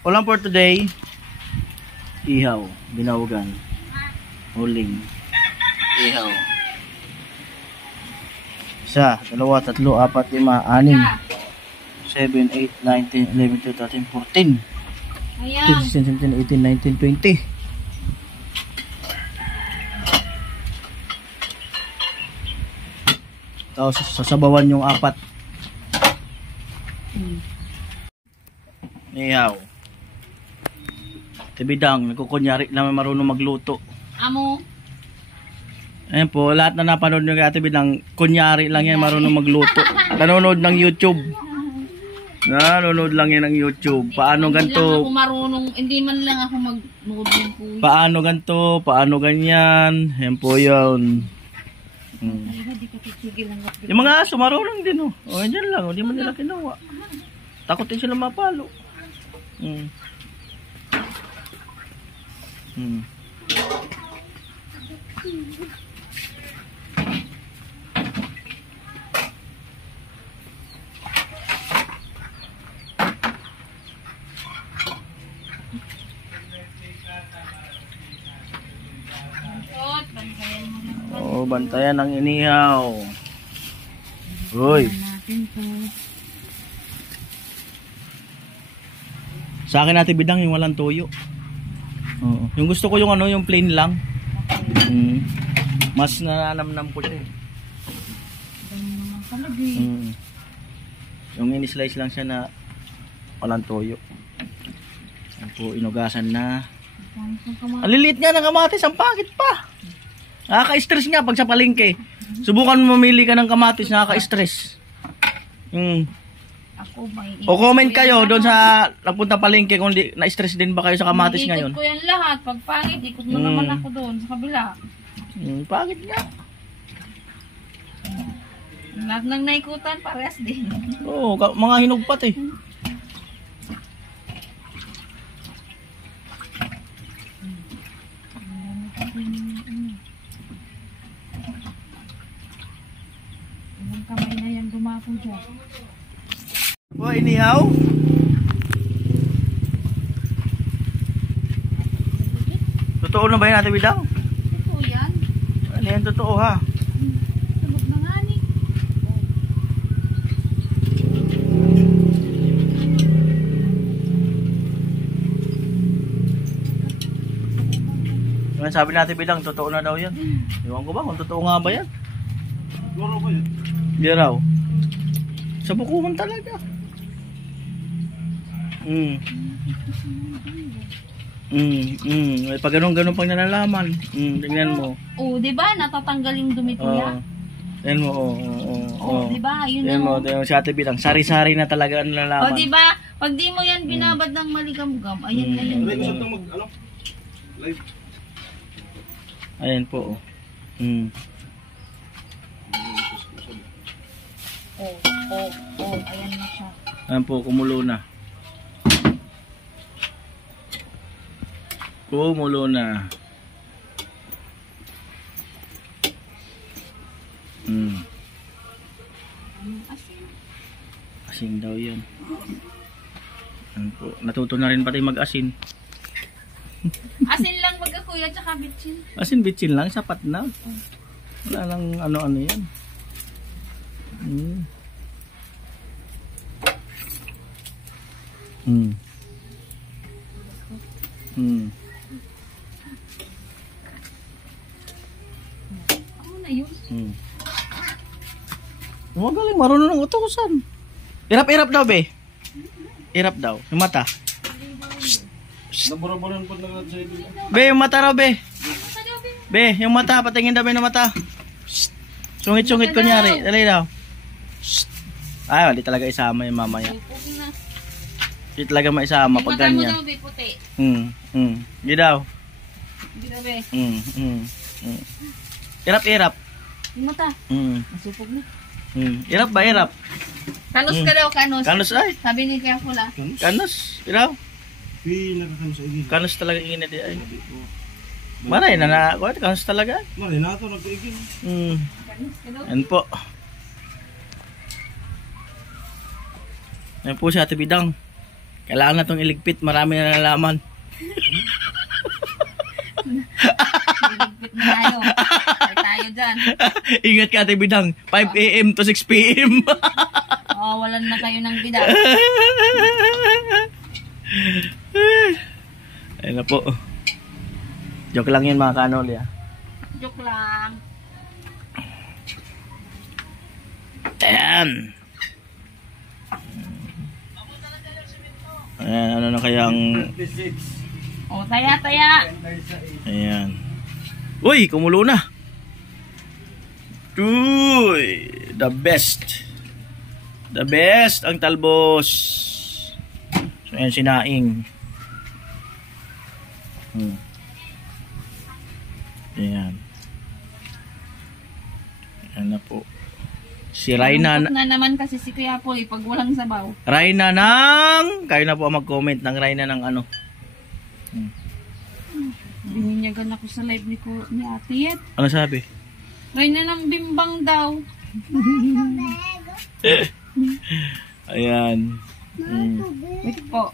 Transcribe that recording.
Ulam for today. Ihaw, binawagan. Huling. Ihaw. 1, 2, 3, 4, 5, 6, 7, 8, 9, 10, 11, 12, 13, 14. 15, 16, 17, 18, 19, 20. Tapos sasabawan yung 4. Ihaw. Tibidang, nagkukunyari naman marunong magluto. Amo. Ayan po, lahat na napanood nyo kay Ate Bidang, kunyari lang yan marunong magluto. Nanonood ng YouTube. Nanonood lang yan ng YouTube. Paano ganito? Hindi man lang ako mag-nood ng po. Paano ganito? Paano ganyan? Ayan po yun. Yung mga aso marunong din oh. O, yan lang. Hindi man nila kinuha. Takot din sila mapalo. Oh, bantayan ang inihaw. Uy. Sa akin Ate Bidang yung walang toyo. Oo. Yung gusto ko yung yung plain lang. Mas nananamnam ko siya. Yung in-slice lang siya na walang toyo. Yan po, inugasan na. Ang liliit nga ng kamatis, ang pangit pa. Nakaka-stress nga pag sa palengke. Subukan mo mamili ka ng kamatis, nakaka-stress. O comment kayo doon sa nagpunta palengke kung na-stress din ba kayo sa kamatis ngayon. Ikot ko yan lahat. Pag pangit, ikot mo naman ako doon sa kabila. Pangit nga. Lahat ng naikutan, parehas din. Oo, mga hinugpat eh. Ang kamay na yan dumako dyan. O, inihaw. Totoo na ba yan Ate Bidang? Totoo yan. Ano yan totoo ha? Tulog na nga ni. Sabi natin Bidang, totoo na daw yan. Iwan ko ba kung totoo nga ba yan? Loro ba yan? Hindi raw. Sa bukuhan talaga. Pag ganun pang nalalaman. Tingnan mo. Oh, 'di ba? Natatanggal yung dumi kuya. Tingnan mo, Oh, 'di ba? Yun tingnan mo, si Ate Bidang, sari-sari na talaga ang nalalaman. Oh, 'di ba? Pag di mo yan binabad ng maligam-gam, ayan na yun. Live. Ayan po. Ayan na siya. Ayan po, kumulo na. Kumulo na. Asin daw yan. Ayan po. Natuto na rin pati mag-asin. Asin lang kuya, tsaka bitsin. Asin bitsin lang, sapat na. Wala lang ano-ano yan. Ano na yun? Magaling, marunong ng utusan. Irap-irap daw, be. Irap daw. Yung mata. Nabura-buran po na sa ito. Be, yung mata raw, be. Be, yung mata. Patingin daw, be, ng mata. Sungit-sungit kunyari. Dali daw. Ay, hindi talaga isama yung mamaya. Hindi talaga maisama pag ganyan. Mata mo daw, be, puti. Hindi daw. Hindi na, be. Irap-irap. Yung mata. Masupog na. Irap ba, irap? Kanos ka daw, kanos. Kanos ay. Sabi ni Kaya Pula. Kanos, iraw. Pinakakan sa igin. Kanos talaga ingin na di ay. Maray na na, kanos talaga. Maray na ito, nag-igin. Yan po. Yan po si Ate Bidang. Kailangan na itong iligpit. Marami na nalaman. Ligpit na tayo. Ay tayo dyan. Ingat ka, Ate Bidang. 5 a.m. to 6 p.m. Walan na kayo ng bidak. Ayun na po. Joke lang yun mga kanoli ah. Joke lang. Ayan. Ayan, ano na kayang... Taya, taya. Ayan. Uy, kumulo na. Uy, the best. The best ang talbos. So, ayan, sinaing. Ayan. Ayan na po. Si Raina na naman kasi si Kuya Poy pag walang sabaw. Raina ng... Kayo na po mag-comment ng Raina ng ano. Bininyagan ako sa live ni Ate Yet. Ano sabi? Raina ng bimbang daw. Ayan. Wait po.